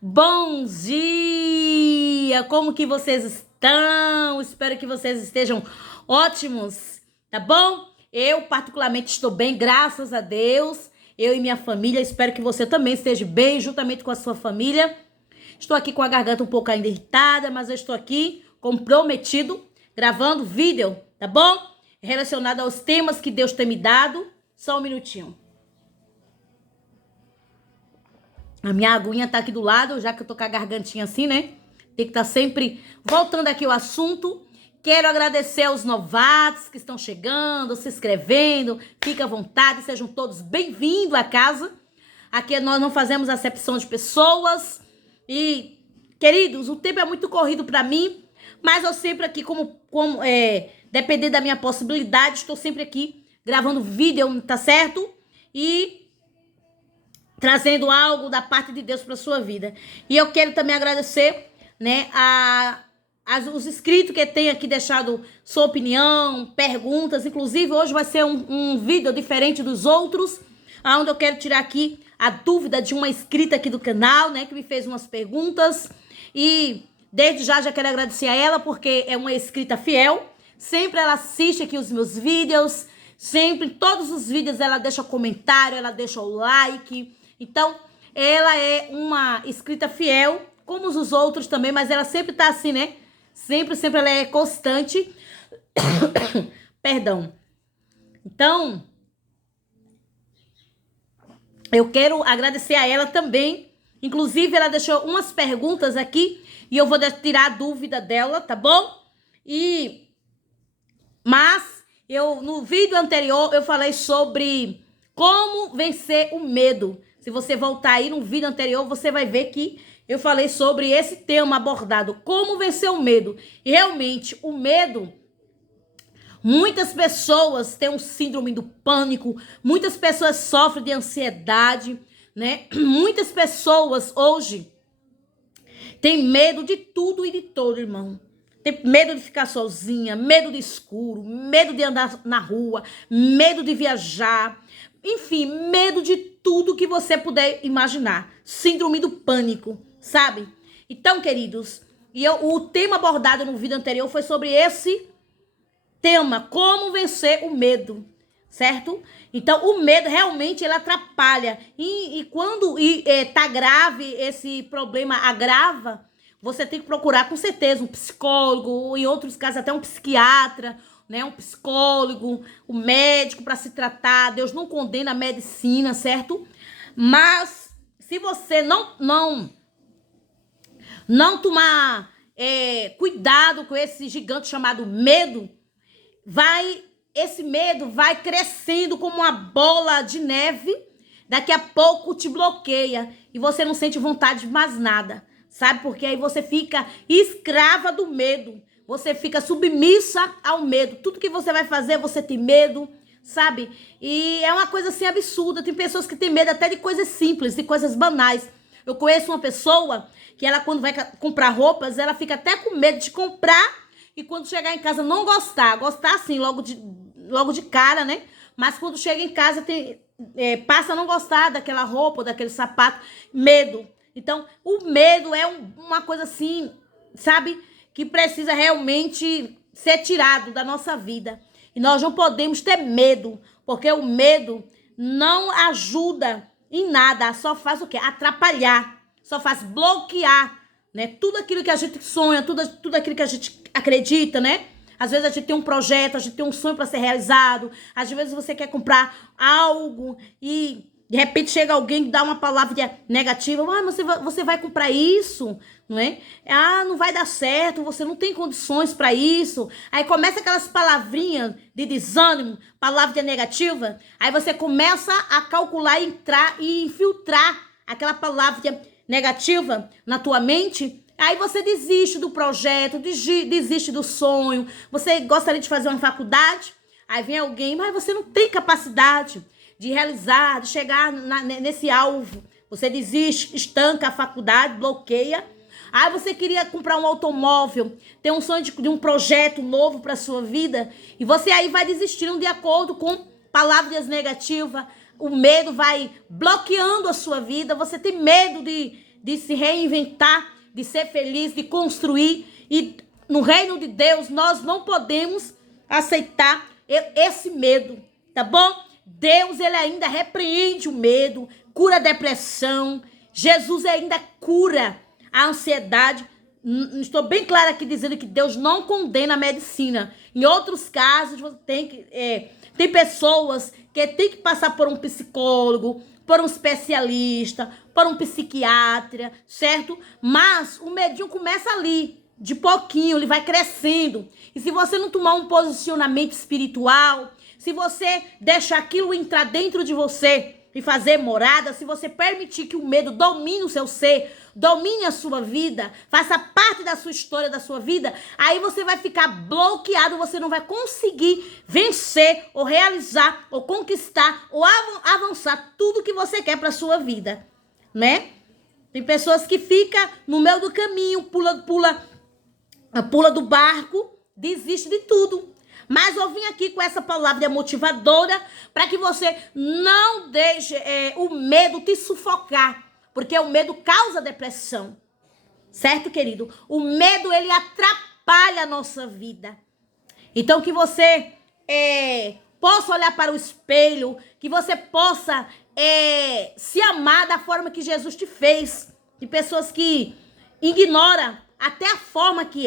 Bom dia! Como que vocês estão? Espero que vocês estejam ótimos, tá bom? Eu particularmente estou bem, graças a Deus. Eu e minha família, espero que você também esteja bem, juntamente com a sua família. Estou aqui com a garganta um pouco ainda irritada, mas eu estou aqui comprometido, gravando vídeo, tá bom? Relacionado aos temas que Deus tem me dado. Só um minutinho. A minha aguinha tá aqui do lado, já que eu tô com a gargantinha assim, né? Tem que estar sempre voltando aqui ao assunto. Quero agradecer aos novatos que estão chegando, se inscrevendo. Fica à vontade, sejam todos bem-vindos à casa. Aqui nós não fazemos acepção de pessoas. E, queridos, o tempo é muito corrido para mim, mas eu sempre aqui, dependendo da minha possibilidade, estou sempre aqui gravando vídeo, tá certo? E trazendo algo da parte de Deus para sua vida. E eu quero também agradecer, né, os inscritos que têm aqui deixado sua opinião, perguntas. Inclusive, hoje vai ser um vídeo diferente dos outros, onde eu quero tirar aqui a dúvida de uma inscrita aqui do canal, né, que me fez umas perguntas. E desde já quero agradecer a ela, porque é uma inscrita fiel. Sempre ela assiste aqui os meus vídeos. Sempre, em todos os vídeos, ela deixa comentário, ela deixa o like. Então, ela é uma inscrita fiel, como os outros também, mas ela sempre tá assim, né? Sempre ela é constante. Perdão. Então, eu quero agradecer a ela também. Inclusive, ela deixou umas perguntas aqui e eu vou tirar a dúvida dela, tá bom? Mas, no vídeo anterior, eu falei sobre como vencer o medo. Se você voltar aí no vídeo anterior, você vai ver que eu falei sobre esse tema abordado, como vencer o medo. E realmente, o medo, muitas pessoas têm um síndrome do pânico, muitas pessoas sofrem de ansiedade, né? Muitas pessoas hoje têm medo de tudo e de todo, irmão. Tem medo de ficar sozinha, medo de escuro, medo de andar na rua, medo de viajar. Enfim, medo de tudo que você puder imaginar. Síndrome do pânico, sabe? Então, queridos, o tema abordado no vídeo anterior foi sobre esse tema, como vencer o medo, certo? Então, o medo realmente ele atrapalha. E quando tá grave, esse problema agrava, você tem que procurar com certeza um psicólogo, ou em outros casos até um psiquiatra, né, um psicólogo, um médico para se tratar. Deus não condena a medicina, certo? Mas se você não tomar cuidado com esse gigante chamado medo, esse medo vai crescendo como uma bola de neve. Daqui a pouco te bloqueia e você não sente vontade de mais nada, sabe? Porque aí você fica escrava do medo. Você fica submissa ao medo. Tudo que você vai fazer, você tem medo, sabe? E é uma coisa assim absurda. Tem pessoas que têm medo até de coisas simples, de coisas banais. Eu conheço uma pessoa que ela, quando vai comprar roupas, ela fica até com medo de comprar e quando chegar em casa não gostar. Gostar assim, logo de cara, né? Mas quando chega em casa, passa a não gostar daquela roupa, daquele sapato. Medo. Então, o medo é uma coisa assim, sabe? Que precisa realmente ser tirado da nossa vida. E nós não podemos ter medo, porque o medo não ajuda em nada, só faz o quê? Atrapalhar, só faz bloquear, né? Tudo aquilo que a gente sonha, tudo aquilo que a gente acredita, né? Às vezes a gente tem um projeto, a gente tem um sonho para ser realizado, às vezes você quer comprar algo e de repente chega alguém e dá uma palavra negativa. Mas você vai comprar isso, não é? Não vai dar certo, você não tem condições para isso. Aí começa aquelas palavrinhas de desânimo, palavra negativa. Aí você começa a calcular, entrar e infiltrar aquela palavra negativa na tua mente. Aí você desiste do projeto, desiste do sonho. Você gostaria de fazer uma faculdade? Aí vem alguém, mas você não tem capacidade de realizar, de chegar nesse alvo. Você desiste, estanca a faculdade, bloqueia. Aí você queria comprar um automóvel, ter um sonho de um projeto novo para sua vida, e você aí vai desistindo de acordo com palavras negativas. O medo vai bloqueando a sua vida. Você tem medo de de se reinventar, de ser feliz, de construir. E no reino de Deus, nós não podemos aceitar esse medo, tá bom? Deus, ele ainda repreende o medo, cura a depressão. Jesus ainda cura a ansiedade. Estou bem clara aqui dizendo que Deus não condena a medicina. Em outros casos, tem pessoas que têm que passar por um psicólogo, por um especialista, por um psiquiatra, certo? Mas o medinho começa ali, de pouquinho, ele vai crescendo. E se você não tomar um posicionamento espiritual, se você deixar aquilo entrar dentro de você e fazer morada, se você permitir que o medo domine o seu ser, domine a sua vida, faça parte da sua história, da sua vida, aí você vai ficar bloqueado, você não vai conseguir vencer, ou realizar, ou conquistar, ou avançar tudo que você quer para a sua vida, né? Tem pessoas que ficam no meio do caminho, pula do barco, desiste de tudo. Mas eu vim aqui com essa palavra motivadora para que você não deixe o medo te sufocar. Porque o medo causa depressão. Certo, querido? O medo, ele atrapalha a nossa vida. Então, que você possa olhar para o espelho, que você possa se amar da forma que Jesus te fez. De pessoas que ignoram até a forma que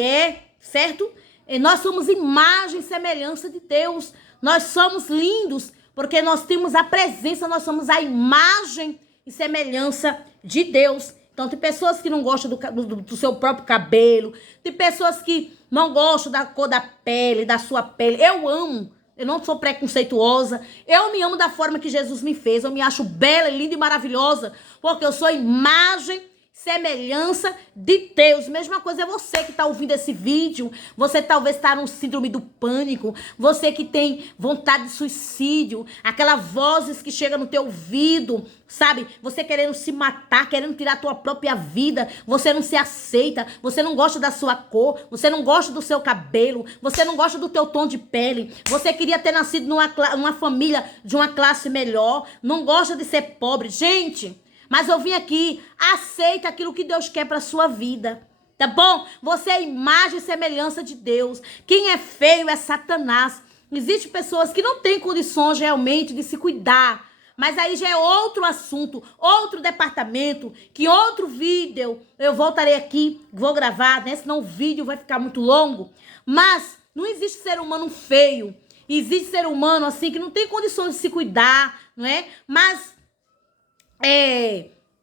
certo? Nós somos imagem e semelhança de Deus. Nós somos lindos porque nós temos a presença, nós somos a imagem e semelhança de Deus. Então, tem pessoas que não gostam do seu próprio cabelo. Tem pessoas que não gostam da cor da pele, da sua pele. Eu amo. Eu não sou preconceituosa. Eu me amo da forma que Jesus me fez. Eu me acho bela, linda e maravilhosa porque eu sou imagem semelhança de Deus. Mesma coisa é você que está ouvindo esse vídeo. Você talvez está no síndrome do pânico. Você que tem vontade de suicídio. Aquelas vozes que chegam no teu ouvido, sabe? Você querendo se matar, querendo tirar a tua própria vida. Você não se aceita. Você não gosta da sua cor. Você não gosta do seu cabelo. Você não gosta do teu tom de pele. Você queria ter nascido numa família de uma classe melhor. Não gosta de ser pobre. Gente, mas eu vim aqui, aceita aquilo que Deus quer para sua vida, tá bom? Você é imagem e semelhança de Deus. Quem é feio é Satanás. Existem pessoas que não têm condições realmente de se cuidar, mas aí já é outro assunto, outro departamento, que outro vídeo eu voltarei aqui, vou gravar, né? Senão o vídeo vai ficar muito longo. Mas não existe ser humano feio. Existe ser humano assim que não tem condições de se cuidar, não é? Mas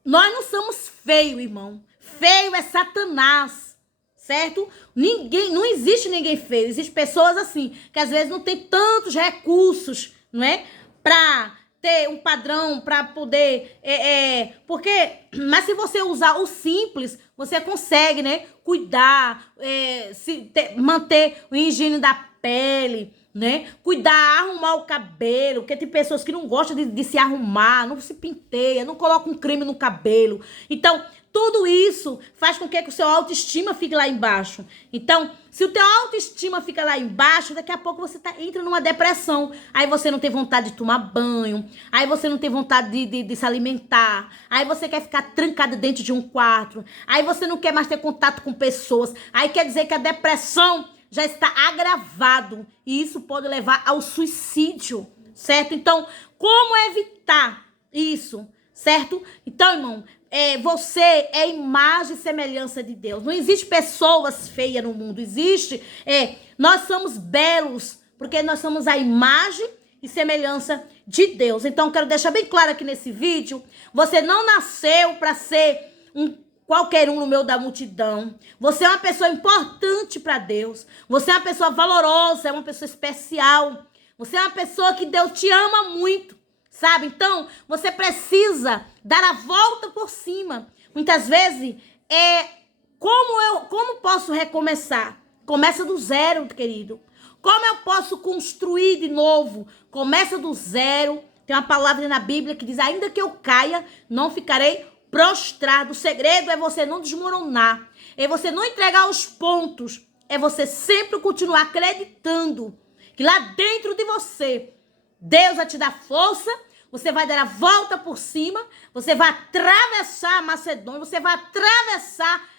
nós não somos feios, irmão. Feio é Satanás, certo? Não existe ninguém feio. Existem pessoas assim, que às vezes não tem tantos recursos, não é? Pra ter um padrão, pra poder... Mas se você usar o simples, você consegue, né? Cuidar, manter o higiene da pele, né? Cuidar, arrumar o cabelo, porque tem pessoas que não gostam de se arrumar, não se penteia, não colocam um creme no cabelo. Então, tudo isso faz com que o seu autoestima fique lá embaixo. Então, se o teu autoestima fica lá embaixo, daqui a pouco você entra numa depressão. Aí você não tem vontade de tomar banho, aí você não tem vontade de se alimentar, aí você quer ficar trancada dentro de um quarto, aí você não quer mais ter contato com pessoas. Aí quer dizer que a depressão já está agravado e isso pode levar ao suicídio, certo? Então, como evitar isso, certo? Então, irmão, você é imagem e semelhança de Deus. Não existe pessoas feias no mundo, existe. Nós somos belos porque nós somos a imagem e semelhança de Deus. Então, quero deixar bem claro aqui nesse vídeo, você não nasceu para ser qualquer um no meio da multidão. Você é uma pessoa importante para Deus. Você é uma pessoa valorosa, é uma pessoa especial. Você é uma pessoa que Deus te ama muito, sabe? Então, você precisa dar a volta por cima. Muitas vezes, como posso recomeçar? Começa do zero, querido. Como eu posso construir de novo? Começa do zero. Tem uma palavra na Bíblia que diz, ainda que eu caia, não ficarei prostrado. O segredo é você não desmoronar, é você não entregar os pontos, é você sempre continuar acreditando que lá dentro de você, Deus vai te dar força, você vai dar a volta por cima, você vai atravessar a Macedônia, você vai atravessar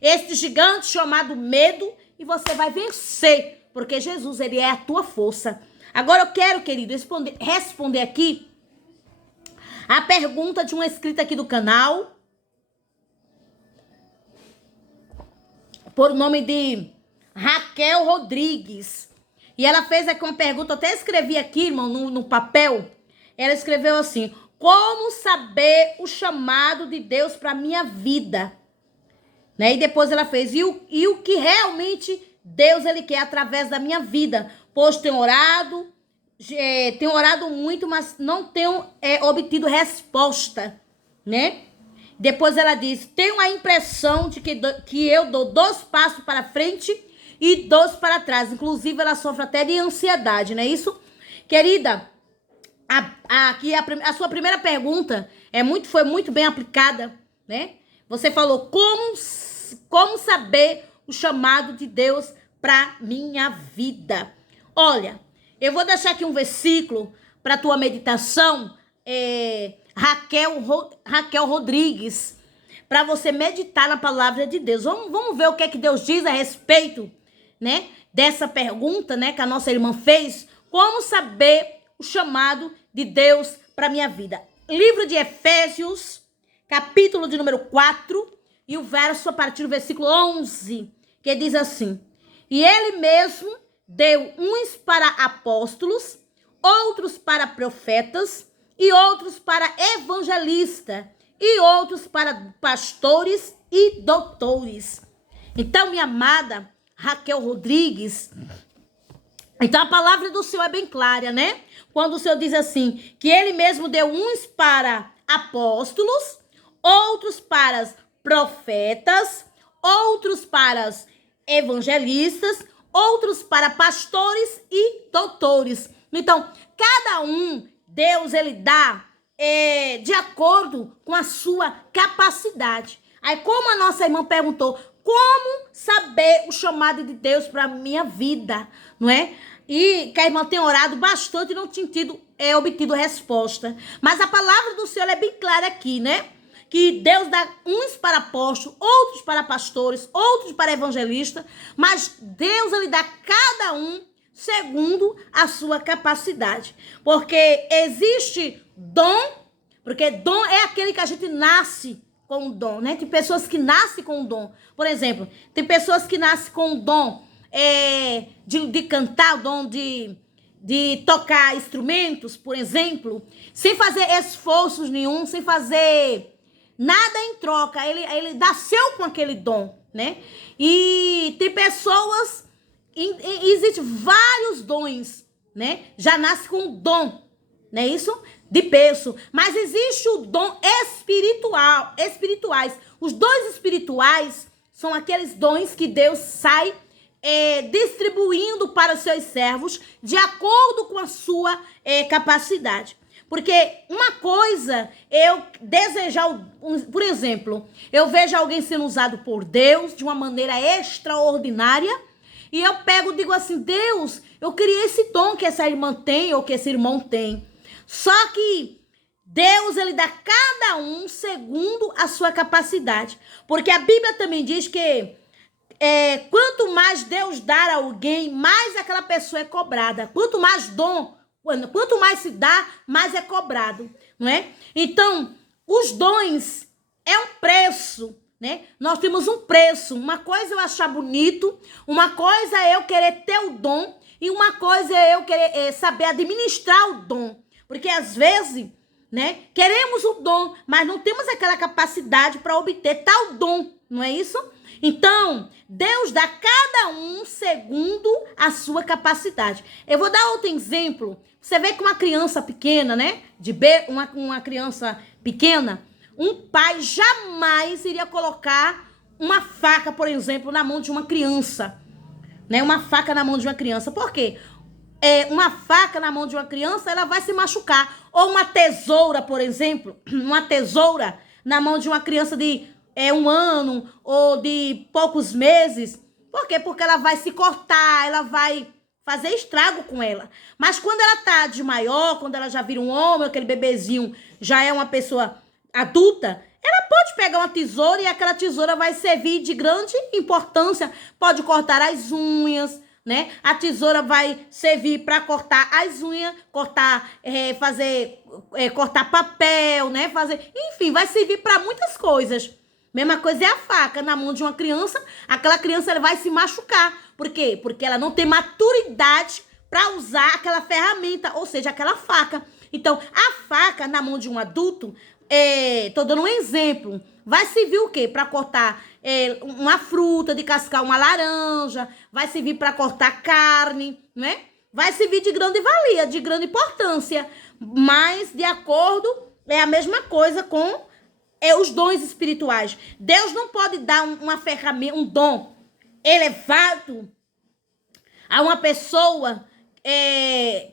este gigante chamado medo e você vai vencer, porque Jesus, ele é a tua força. Agora eu quero, querido, responder aqui a pergunta de uma inscrita aqui do canal, por nome de Raquel Rodrigues. E ela fez aqui uma pergunta, eu até escrevi aqui, irmão, no papel. Ela escreveu assim: como saber o chamado de Deus para minha vida? Né? E depois ela fez, e o que realmente Deus, ele quer através da minha vida? Pois tenho orado muito, mas não tenho obtido resposta, né? Depois ela diz, tenho a impressão de que eu dou 2 passos para frente e 2 para trás. Inclusive, ela sofre até de ansiedade, não é isso? Querida, a sua primeira pergunta foi muito bem aplicada, né? Você falou, como saber o chamado de Deus para minha vida? Olha, eu vou deixar aqui um versículo para tua meditação, Raquel Rodrigues, para você meditar na palavra de Deus. Vamos ver o que é que Deus diz a respeito, né, dessa pergunta, né, que a nossa irmã fez. Como saber o chamado de Deus para minha vida? Livro de Efésios, capítulo de número 4, e o verso a partir do versículo 11, que diz assim: e ele mesmo deu uns para apóstolos, outros para profetas, e outros para evangelistas, e outros para pastores e doutores. Então, minha amada Raquel Rodrigues, então a palavra do Senhor é bem clara, né? Quando o Senhor diz assim, que ele mesmo deu uns para apóstolos, outros para profetas, outros para evangelistas, outros para pastores e doutores. Então, cada um, Deus, ele dá de acordo com a sua capacidade. Aí, como a nossa irmã perguntou, como saber o chamado de Deus para a minha vida, não é? E que a irmã tem orado bastante e não tinha obtido resposta. Mas a palavra do Senhor é bem clara aqui, né? Que Deus dá uns para apóstolos, outros para pastores, outros para evangelistas, mas Deus, ele dá cada um segundo a sua capacidade. Porque existe dom, porque dom é aquele que a gente nasce com o dom, né? Tem pessoas que nascem com o dom. Por exemplo, tem pessoas que nascem com o dom de cantar, o dom de tocar instrumentos, por exemplo, sem fazer esforços nenhum, sem fazer nada em troca, ele nasceu com aquele dom, né? E tem pessoas, existem vários dons, né? Já nasce com dom, não é isso? De berço. Mas existe o dom espirituais. Os dons espirituais são aqueles dons que Deus sai distribuindo para os seus servos de acordo com a sua capacidade. Porque uma coisa, eu desejar, por exemplo, eu vejo alguém sendo usado por Deus de uma maneira extraordinária e eu pego e digo assim, Deus, eu queria esse dom que essa irmã tem ou que esse irmão tem. Só que Deus, ele dá cada um segundo a sua capacidade. Porque a Bíblia também diz que quanto mais Deus dá a alguém, mais aquela pessoa é cobrada. Quanto mais dom, quanto mais se dá, mais é cobrado, não é? Então, os dons é um preço, né? Nós temos um preço. Uma coisa é eu achar bonito, uma coisa é eu querer ter o dom e uma coisa é eu querer saber administrar o dom. Porque às vezes, né, queremos o dom, mas não temos aquela capacidade para obter tal dom, não é isso? Então, Deus dá cada um segundo a sua capacidade. Eu vou dar outro exemplo. Você vê que uma criança pequena, né? Uma criança pequena, um pai jamais iria colocar uma faca, por exemplo, na mão de uma criança. Né? Uma faca na mão de uma criança. Por quê? Uma faca na mão de uma criança, ela vai se machucar. Ou uma tesoura, por exemplo. Uma tesoura na mão de uma criança de 1 ano ou de poucos meses. Por quê? Porque ela vai se cortar, ela vai fazer estrago com ela. Mas quando ela tá de maior, quando ela já vira um homem, aquele bebezinho já é uma pessoa adulta, ela pode pegar uma tesoura e aquela tesoura vai servir de grande importância. Pode cortar as unhas, né? A tesoura vai servir para cortar as unhas, cortar papel, né? Enfim, vai servir para muitas coisas. Mesma coisa é a faca na mão de uma criança, aquela criança ela vai se machucar. Por quê? Porque ela não tem maturidade para usar aquela ferramenta, ou seja, aquela faca. Então, a faca na mão de um adulto, tô dando um exemplo, vai servir o quê? Para cortar uma fruta, de cascar uma laranja, vai servir para cortar carne, né? Vai servir de grande valia, de grande importância, mas de acordo, é a mesma coisa com os dons espirituais. Deus não pode dar uma ferramenta, um dom elevado a uma pessoa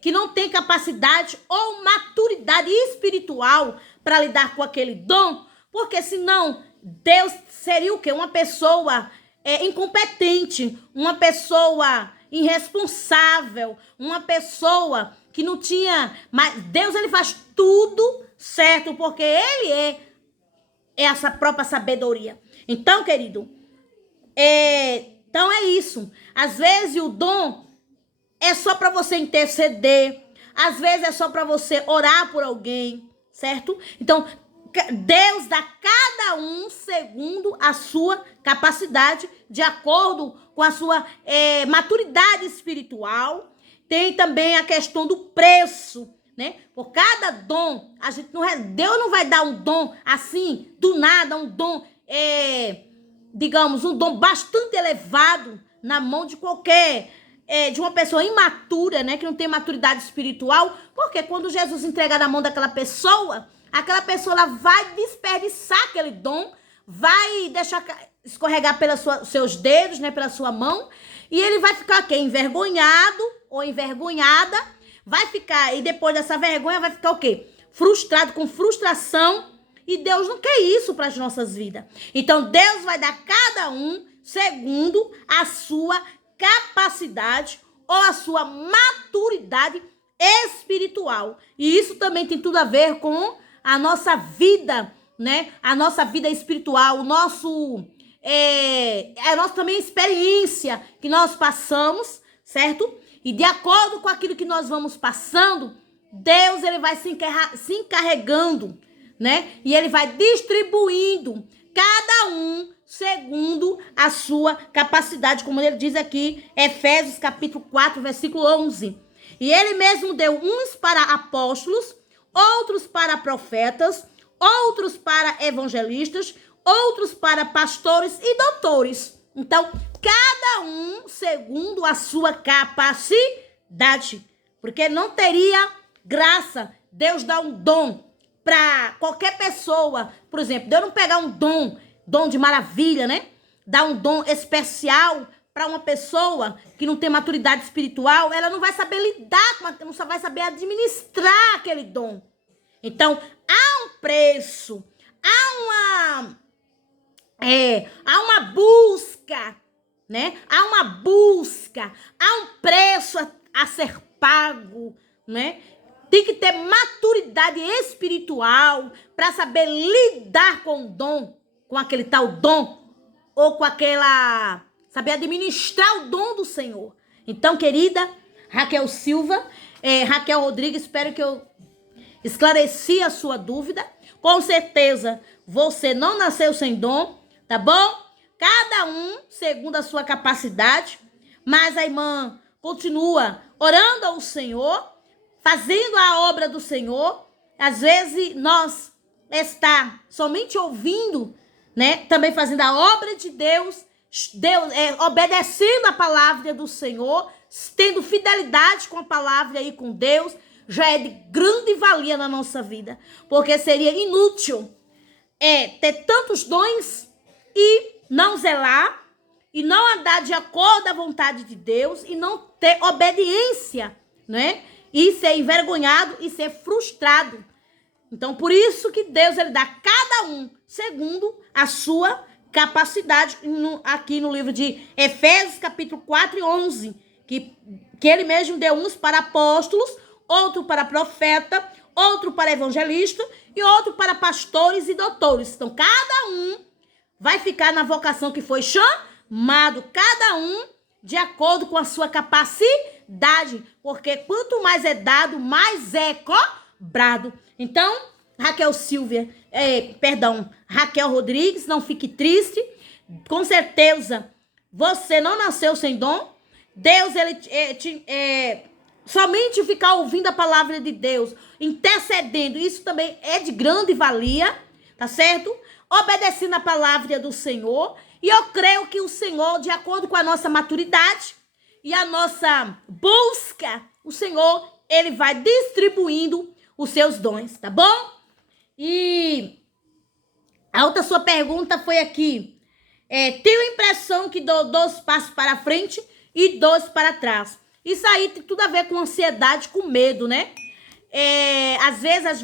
que não tem capacidade ou maturidade espiritual para lidar com aquele dom, porque senão Deus seria o quê? Uma pessoa incompetente, uma pessoa irresponsável, uma pessoa que não tinha... Mas Deus, ele faz tudo certo, porque ele é essa própria sabedoria. Então, querido, então é isso. Às vezes o dom é só para você interceder, às vezes é só para você orar por alguém, certo? Então, Deus dá cada um segundo a sua capacidade, de acordo com a sua maturidade espiritual. Tem também a questão do preço, né? Por cada dom, Deus não vai dar um dom assim, do nada, um dom, digamos, um dom bastante elevado na mão de qualquer, de uma pessoa imatura, né? Que não tem maturidade espiritual, porque quando Jesus entregar na mão daquela pessoa ela vai desperdiçar aquele dom, vai deixar escorregar pelos seus dedos, né? Pela sua mão, e ele vai ficar o quê? Envergonhado ou envergonhada, vai ficar, e depois dessa vergonha vai ficar o quê? Frustrado, com frustração, e Deus não quer isso para as nossas vidas. Então, Deus vai dar a cada um segundo a sua capacidade ou a sua maturidade espiritual. E isso também tem tudo a ver com a nossa vida, né? A nossa vida espiritual, a nossa também experiência que nós passamos, certo? E de acordo com aquilo que nós vamos passando, Deus, ele vai se encarregando, né? E ele vai distribuindo cada um segundo a sua capacidade, como ele diz aqui, Efésios capítulo 4, versículo 11. E ele mesmo deu uns para apóstolos, outros para profetas, outros para evangelistas, outros para pastores e doutores. Então, cada um segundo a sua capacidade. Porque não teria graça Deus dar um dom para qualquer pessoa. Por exemplo, Deus não pegar um dom de maravilha, né? Dar um dom especial para uma pessoa que não tem maturidade espiritual, ela não vai saber lidar, não vai saber administrar aquele dom. Então, há um preço, há uma busca, né? Há uma busca, há um preço a ser pago, né? Tem que ter maturidade espiritual para saber lidar com o dom, com aquele tal dom, ou com aquela... saber administrar o dom do Senhor. Então, querida Raquel Silva, Raquel Rodrigues, espero que eu esclareci a sua dúvida. Com certeza, você não nasceu sem dom, tá bom? Cada um segundo a sua capacidade, mas a irmã continua orando ao Senhor, fazendo a obra do Senhor. Às vezes, nós está somente ouvindo, né? Também fazendo a obra de Deus, obedecendo a palavra do Senhor, tendo fidelidade com a palavra e com Deus, já é de grande valia na nossa vida. Porque seria inútil ter tantos dons e não zelar, e não andar de acordo à vontade de Deus, e não ter obediência, né? E ser envergonhado e ser frustrado. Então, por isso que Deus, ele dá cada um segundo a sua capacidade, aqui no livro de Efésios, capítulo 4 e 11, que ele mesmo deu uns para apóstolos, outro para profeta, outro para evangelista e outro para pastores e doutores. Então, cada um vai ficar na vocação que foi chamado, cada um de acordo com a sua capacidade, porque quanto mais é dado, mais é cobrado. Então, Raquel Rodrigues, não fique triste, com certeza você não nasceu sem dom. Deus, somente ficar ouvindo a palavra de Deus, intercedendo, isso também é de grande valia, tá certo? Obedecendo a palavra do Senhor. E eu creio que o Senhor, de acordo com a nossa maturidade e a nossa busca, o Senhor, ele vai distribuindo os seus dons, tá bom? E a outra sua pergunta foi aqui. Tenho a impressão que dou 2 passos para frente e 2 para trás. Isso aí tem tudo a ver com ansiedade, com medo, né? Às vezes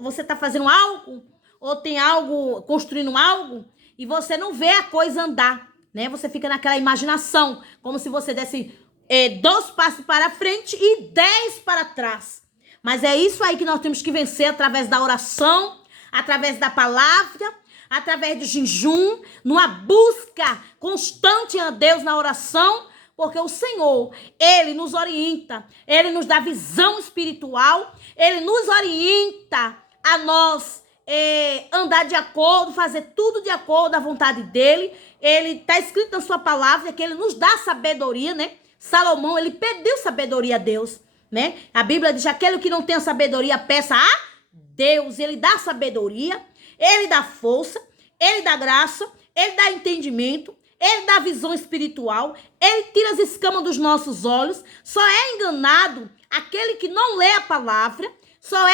você tá fazendo algo, ou tem algo, construindo algo, e você não vê a coisa andar, né? Você fica naquela imaginação, como se você desse 2 passos para frente e 10 para trás. Mas é isso aí que nós temos que vencer através da oração, através da palavra, através do jejum, numa busca constante a Deus na oração, porque o Senhor, ele nos orienta, ele nos dá visão espiritual, ele nos orienta a nós andar de acordo, fazer tudo de acordo à vontade dele. Ele está escrito na sua palavra que ele nos dá sabedoria, né? Salomão, ele pediu sabedoria a Deus, né? A Bíblia diz: aquele que não tem a sabedoria, peça a Deus. Ele dá sabedoria, ele dá força, ele dá graça, ele dá entendimento, ele dá visão espiritual, ele tira as escamas dos nossos olhos. Só é enganado aquele que não lê a palavra, só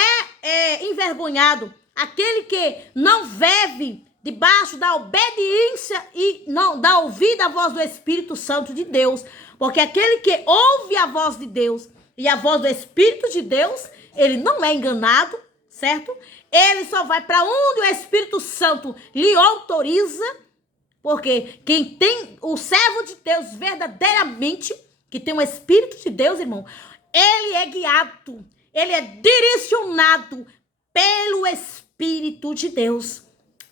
é envergonhado aquele que não vive debaixo da obediência e não dá ouvido à voz do Espírito Santo de Deus. Porque aquele que ouve a voz de Deus e a voz do Espírito de Deus, ele não é enganado, certo? Ele só vai para onde o Espírito Santo lhe autoriza, porque quem tem o servo de Deus verdadeiramente, que tem o Espírito de Deus, irmão, ele é guiado, ele é direcionado pelo Espírito de Deus.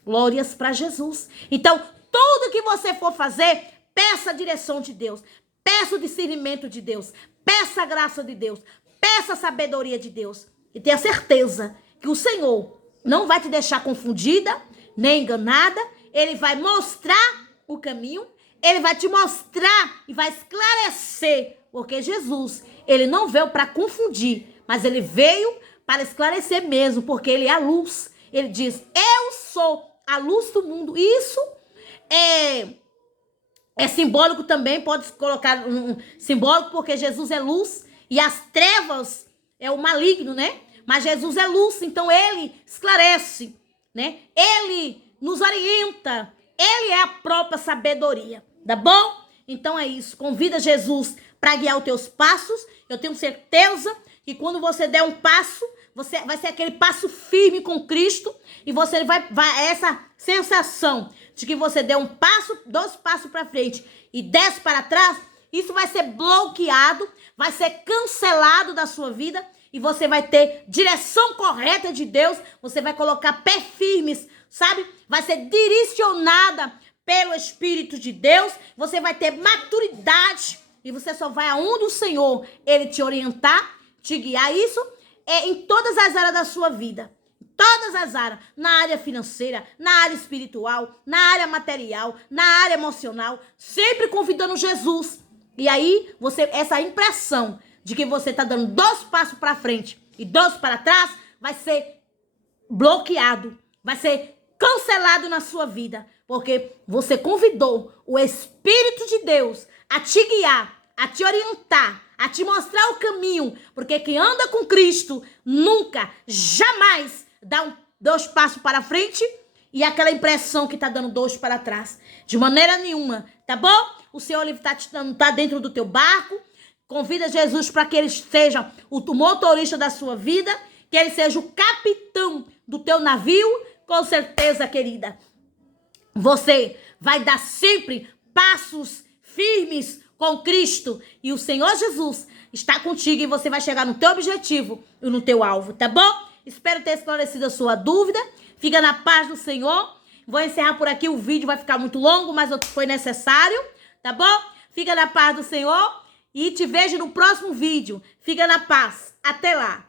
Glórias para Jesus. Então, tudo que você for fazer, peça a direção de Deus, peça o discernimento de Deus, peça a graça de Deus, peça a sabedoria de Deus. E tenha certeza que o Senhor não vai te deixar confundida, nem enganada. Ele vai mostrar o caminho, ele vai te mostrar e vai esclarecer. Porque Jesus, ele não veio para confundir, mas ele veio para esclarecer mesmo, porque ele é a luz. Ele diz: eu sou a luz do mundo. Isso é simbólico também, pode colocar simbólico, porque Jesus é luz e as trevas é o maligno, né? Mas Jesus é luz, então ele esclarece, né? Ele nos orienta, ele é a própria sabedoria, tá bom? Então é isso, convida Jesus para guiar os teus passos. Eu tenho certeza que quando você der um passo, você vai ser aquele passo firme com Cristo, e você vai essa sensação de que você deu um passo, 2 passos para frente e 10 para trás, isso vai ser bloqueado, vai ser cancelado da sua vida, e você vai ter direção correta de Deus, você vai colocar pé firmes, sabe? Vai ser direcionada pelo Espírito de Deus, você vai ter maturidade, e você só vai aonde o Senhor, ele te orientar, te guiar. Isso é em todas as áreas da sua vida. Todas as áreas. Na área financeira, na área espiritual, na área material, na área emocional. Sempre convidando Jesus. E aí, essa impressão de que você está dando 2 passos para frente e 2 para trás, vai ser bloqueado. Vai ser cancelado na sua vida. Porque você convidou o Espírito de Deus a te guiar, a te orientar, a te mostrar o caminho, porque quem anda com Cristo nunca, jamais dá 2 passos para frente e aquela impressão que tá dando 2 para trás, de maneira nenhuma, tá bom? O Senhor tá dentro do teu barco. Convida Jesus para que ele seja o motorista da sua vida, que ele seja o capitão do teu navio. Com certeza, querida, você vai dar sempre passos firmes com Cristo e o Senhor Jesus está contigo e você vai chegar no teu objetivo e no teu alvo, tá bom? Espero ter esclarecido a sua dúvida. Fica na paz do Senhor. Vou encerrar por aqui, o vídeo vai ficar muito longo, mas foi necessário, tá bom? Fica na paz do Senhor e te vejo no próximo vídeo. Fica na paz. Até lá.